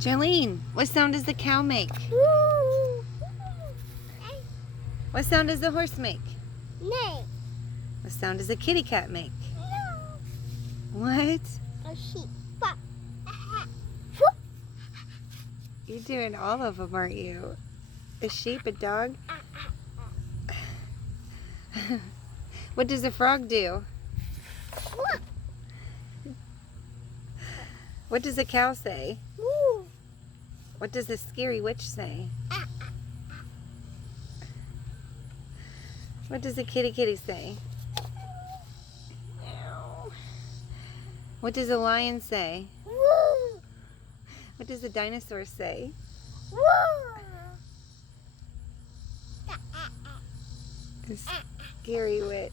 Jolene, what sound does the cow make? What sound does the horse make? No. What sound does the kitty cat make? No. What? A sheep. You're doing all of them, aren't you? A sheep, a dog? What does a frog do? What does a cow say? What does the scary witch say? What does the kitty say? What does a lion say? What does a dinosaur say? The scary witch.